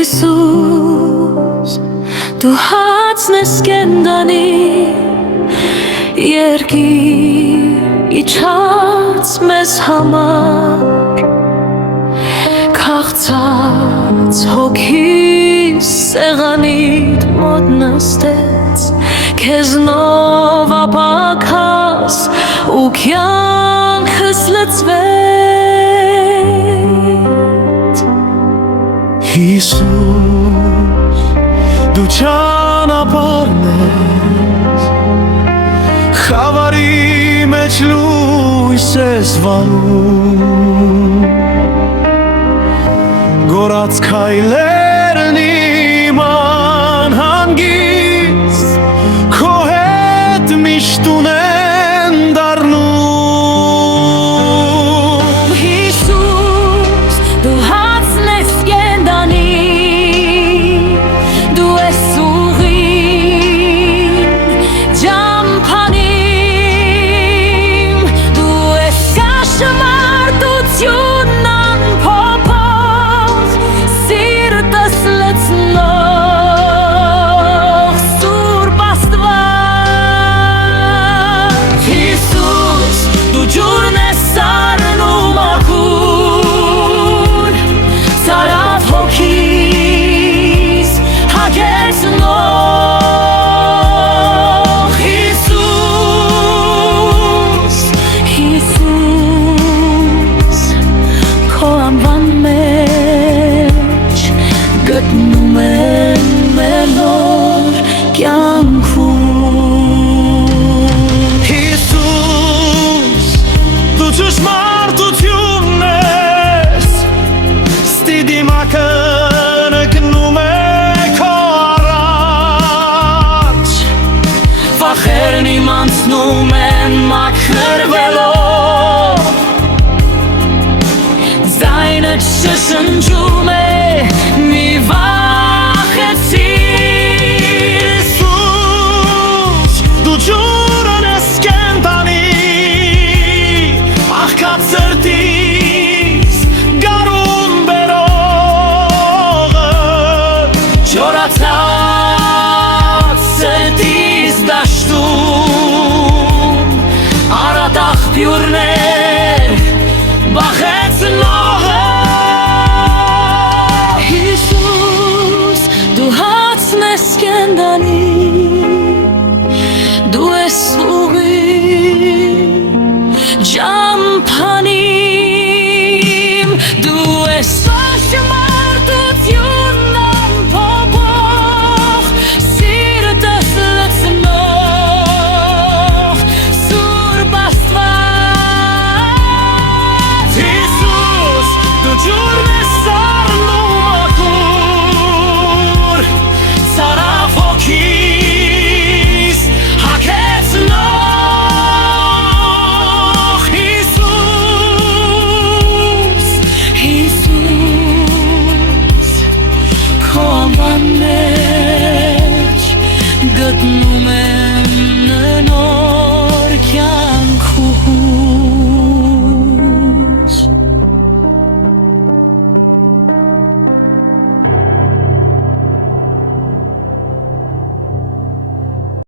Հիսուս, դու հացնես կենդանի երկիր իջած մեզ համար քաղցած հոգիս սեղանիդ մոտ նստեց քեզնով ապակաս ու կյանքս լծվեց Հիսուս, դու ճանապարհն ես խավարի մեջ լույս ես վառում գորած քայլերն իմ անհանգիստ քո հետ միշտ ունեն դառնում Հիսուս, դու հացն ես կենդանի դու ես ուղին ջամփանիմ դու ես կաշմարտությունն անփոփոխ սիրտս լցնող Սուրբ Աստված Հիսուս, դու ջուրն ես սառնում ակուր Սարավ հոգիս հագեցնող Հիսուս, Հիսուս, քո անվան մեջ գտնում են մեր նոր կյանքում Հիսուս, դու ճշմարտությունն ես ստիդիմակը նկնում է քո առաջ Վախերն իմ անցնում են մաքրվելով Ձայնդ շշնջում է մի վախեցիր Հիսուս, դու ջուրն ես կենդանի աղքատ սրտիս գարուն բերողը Չորացած սրտիս դաշտում Արատ աղբյուրներ բախեցնողը Հիսուս, դու հացն ես կենդանի դու ես ուղին ջամփանիմ